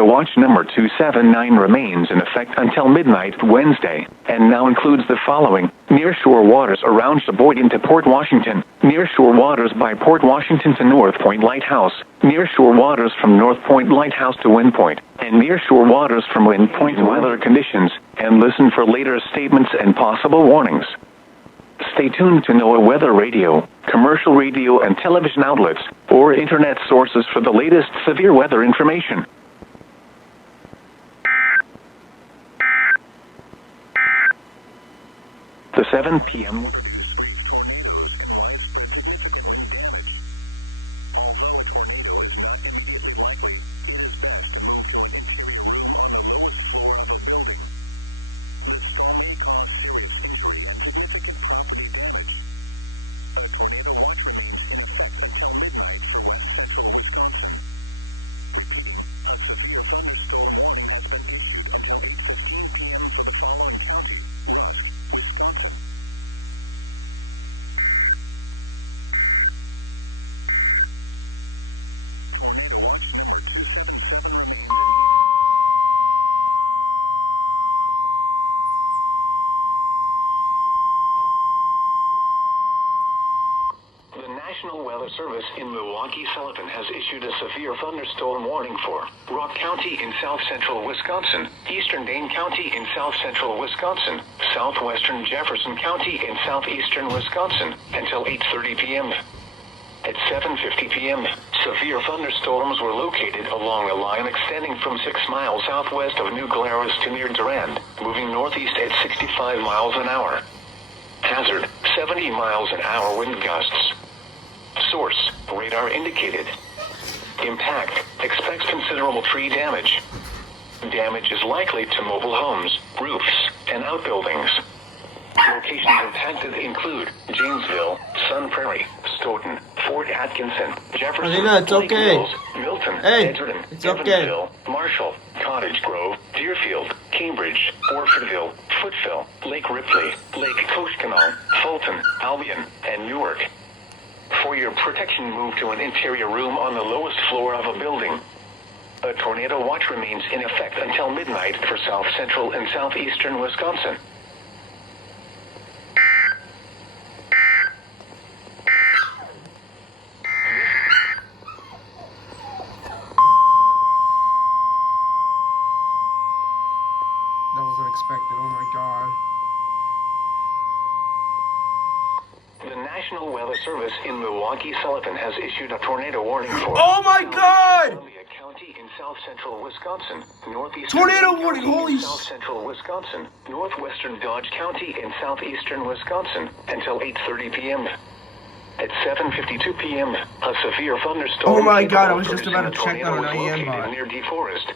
Tornado Watch number 279 remains in effect until midnight Wednesday, and now includes the following: nearshore waters around Sheboygan to Port Washington, nearshore waters by Port Washington to North Point Lighthouse, nearshore waters from North Point Lighthouse to Wind Point, and nearshore waters from Wind Point to other conditions, and listen for later statements and possible warnings. Stay tuned to NOAA weather radio, commercial radio and television outlets, or internet sources for the latest severe weather information. The 7 p.m. The National Weather Service in Milwaukee-Sullivan has issued a severe thunderstorm warning for Rock County in south-central Wisconsin, eastern Dane County in south-central Wisconsin, southwestern Jefferson County in southeastern Wisconsin, until 8:30 p.m. At 7:50 p.m., severe thunderstorms were located along a line extending from 6 miles southwest of New Glarus to near Durand, moving northeast at 65 miles an hour. Hazard, 70 miles an hour wind gusts. Source, radar indicated. Impact, expects considerable tree damage. Damage is likely to mobile homes, roofs, and outbuildings. Locations impacted include Janesville, Sun Prairie, Stoughton, Fort Atkinson, Jefferson, Alina, it's Lake okay. Mills, Milton, Hey, Edgerton, it's okay. Evansville, Marshall, Cottage Grove, Deerfield, Cambridge, Orfordville, Footville, Lake Ripley, Lake Koshkonong, Fulton, Albion, and Newark. For your protection, move to an interior room on the lowest floor of a building. A tornado watch remains in effect until midnight for south central and southeastern Wisconsin. That was unexpected. Oh my god. The National Weather Service in Milwaukee-Sullivan has issued a tornado warning for Oh my god! Columbia County in south-central Wisconsin, northeastern Tornado Dane warning, County holy in south-central Wisconsin, northwestern Dodge County in southeastern Wisconsin, until 8:30 p.m. At 7:52 p.m., a severe thunderstorm. Oh my god, I capable was of just about to producing a check that on tornado was IEM located bot. near DeForest,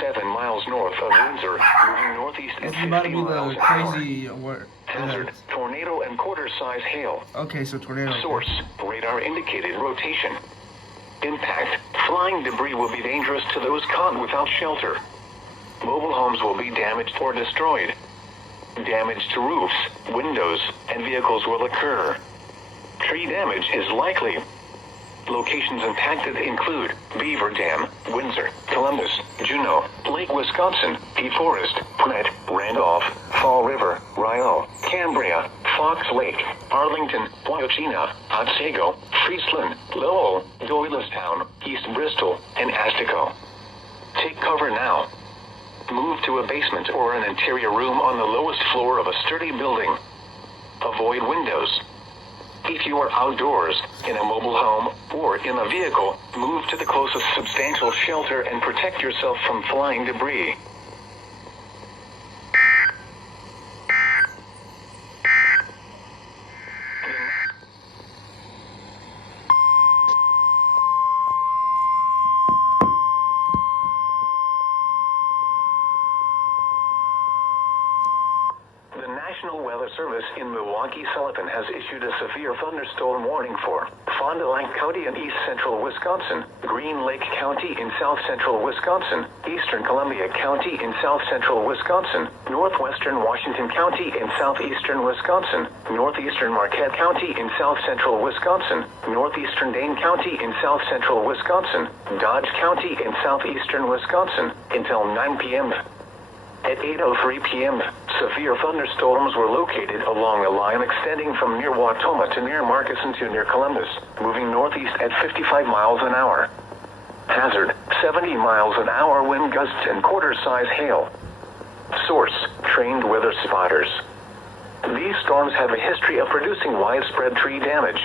7 miles north of Windsor, moving northeast at This is 50 about to be miles the an hour. crazy what? Hazard, tornado and quarter-size hail. Okay, so tornado. Source, radar indicated rotation. Impact, flying debris will be dangerous to those caught without shelter. Mobile homes will be damaged or destroyed. Damage to roofs, windows, and vehicles will occur. Tree damage is likely. Locations impacted include Beaver Dam, Windsor, Columbus, Juneau, Lake Wisconsin, DeForest, Gwinnett, Randolph, Fall River, Rio, Cambria, Fox Lake, Arlington, Wauchina, Otsego, Friesland, Lowell, Doylestown, East Bristol, and Astico. Take cover now. Move to a basement or an interior room on the lowest floor of a sturdy building. Avoid windows. If you are outdoors, in a mobile home, or in a vehicle, move to the closest substantial shelter and protect yourself from flying debris. The National Weather Service in Milwaukee-Sullivan has issued a severe thunderstorm warning for Fond du Lac County in east central Wisconsin, Green Lake County in south central Wisconsin, eastern Columbia County in south central Wisconsin, northwestern Washington County in southeastern Wisconsin, northeastern Marquette County in south central Wisconsin, northeastern Dane County in south central Wisconsin, Dodge County in southeastern Wisconsin, until 9 p.m. At 8:03 p.m., severe thunderstorms were located along a line extending from near Wautoma to near Markesan to near Columbus, moving northeast at 55 miles an hour. Hazard, 70 miles an hour wind gusts and quarter-size hail. Source, trained weather spotters. These storms have a history of producing widespread tree damage.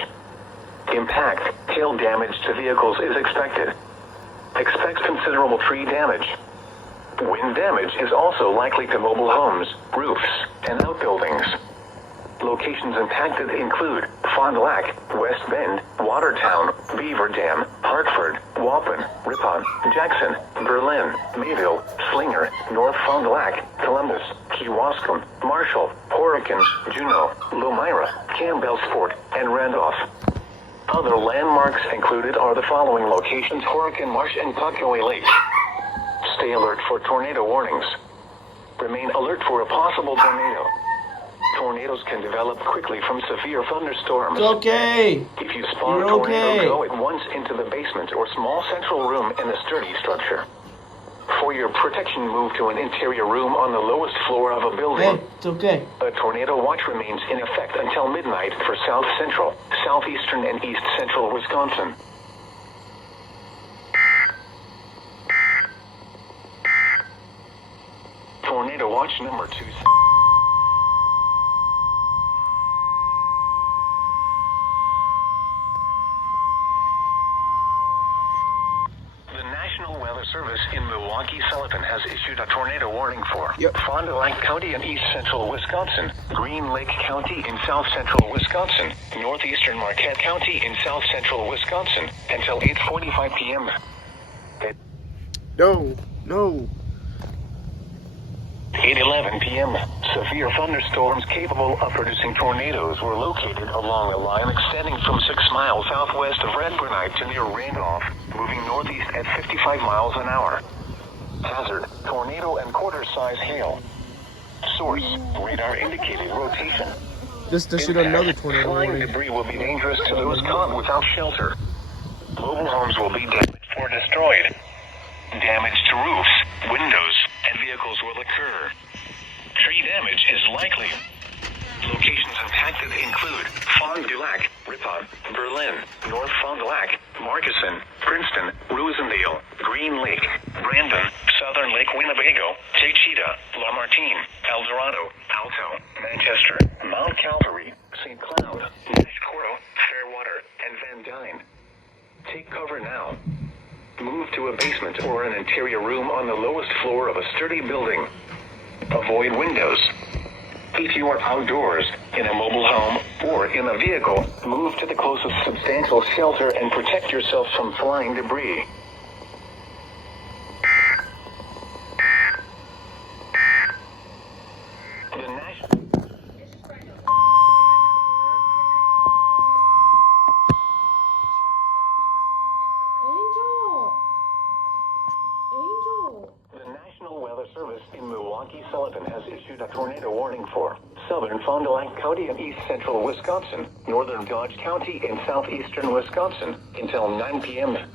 Impact, hail damage to vehicles is expected. Expect considerable tree damage. Wind damage is also likely to mobile homes, roofs, and outbuildings. Locations impacted include Fond du Lac, West Bend, Watertown, Beaver Dam, Hartford, Waupun, Ripon, Jackson, Berlin, Mayville, Slinger, North Fond du Lac, Columbus, Kewaskum, Marshall, Horicon, Juneau, Lomira, Campbellsport, and Randolph. Other landmarks included are the following locations: Horicon Marsh and Pawcaway Lake. Stay alert for tornado warnings. Remain alert for a possible tornado. Tornadoes can develop quickly from severe thunderstorms. It's okay. If you spawn a tornado, go at once into the basement or small central room in a sturdy structure. For your protection, move to an interior room on the lowest floor of a building. Hey, it's okay. A tornado watch remains in effect until midnight for south central, southeastern, and east central Wisconsin. Tornado watch number 2. The National Weather Service in Milwaukee-Sullivan has issued a tornado warning for Fond du Lac County in east central Wisconsin, Green Lake County in south central Wisconsin, northeastern Marquette County in south central Wisconsin, until 8:45 p.m. No. 8:11 p.m. Severe thunderstorms capable of producing tornadoes were located along a line extending from 6 miles southwest of Redburnite to near Randolph, moving northeast at 55 miles an hour. Hazard, tornado and quarter-size hail. Source, radar indicated rotation. Just issued another tornado Flying warning. debris will be dangerous to those caught without shelter. Mobile homes will be damaged or destroyed. Damage to roofs, windows, and vehicles will occur. Tree damage is likely. Locations impacted include Fond du Lac, Ripon, Berlin, North Fond du Lac, Markesan, Princeton, Rosendale, Green Lake, Brandon, Southern Lake Winnebago, Chichita, Lamartine, El Dorado, Alto, Manchester, Mount Calvary, St. Cloud, Nash Coro, Fairwater, and Van Dyne. Take cover now. Move to a basement or an interior room on the lowest floor of a sturdy building. Avoid windows. If you are outdoors, in a mobile home, or in a vehicle, move to the closest substantial shelter and protect yourself from flying debris. The National Weather Service in Milwaukee-Sullivan has issued a tornado warning for southern Fond du Lac County and east central Wisconsin, northern Dodge County and southeastern Wisconsin, until 9 p.m. At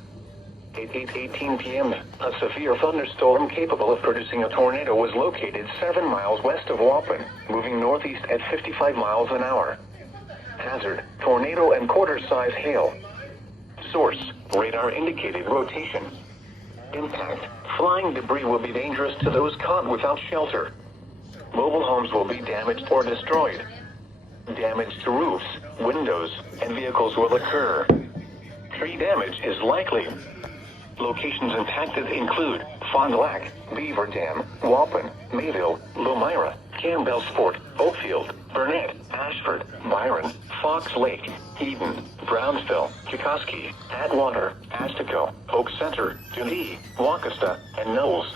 8:18 p.m., a severe thunderstorm capable of producing a tornado was located 7 miles west of Waupun, moving northeast at 55 miles an hour. Hazard, tornado and quarter-size hail. Source, radar indicated rotation. Impact, flying debris will be dangerous to those caught without shelter. Mobile homes will be damaged or destroyed. Damage to roofs, windows, and vehicles will occur. Tree damage is likely. Locations impacted include Fond du Lac, Beaver Dam, Waupun, Mayville, Lomira, Campbellsport, Oakfield, Burnett, Ashford, Byron, Fox Lake, Eden, Brownsville, Chikoski, Atwater, Astico, Oak Center, Dundee, Waukesta, and Knowles.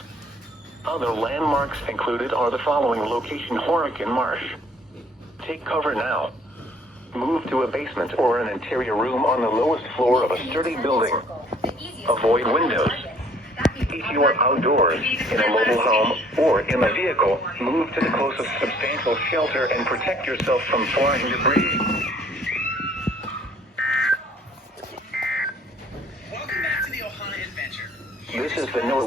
Other landmarks included are the following location: Horicon Marsh, Take cover now. Move to a basement or an interior room on the lowest floor of a sturdy building. Avoid windows. If you are outdoors, in a mobile home, or in a vehicle, move to the closest substantial shelter and protect yourself from flying debris. Welcome back to the Ohana Adventure. This is the note.